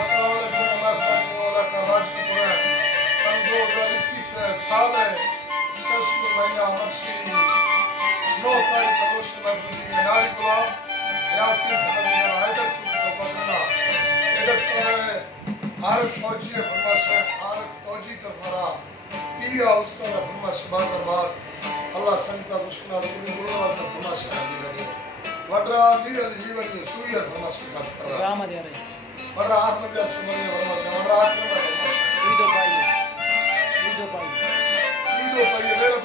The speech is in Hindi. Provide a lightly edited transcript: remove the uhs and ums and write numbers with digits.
अस्सलाम वालेकुम अल्लाह का राज की पूरा सन 2021 साल है ससुर महीना मर्शी 9 तारीख को रोशन में नारी को यासीन सल्लल्लाहु अलैहि वसल्लम को पकड़ना एदस पर आरफ फौजी फरमाश आरफ फौजी का भरा पीरा उस्ताद फरमाश बारबाज अल्लाह संता मुश्किल सुने गुरुवार फरमाश है वड्रा वीरल जीवन सूर्य फरमाश का कस्तर राम दे रहे वड्रा अहमद यार सुमरे फरमाश वड्रा आत्मा फरमाश ईदो भाई ईदो भाई मेरा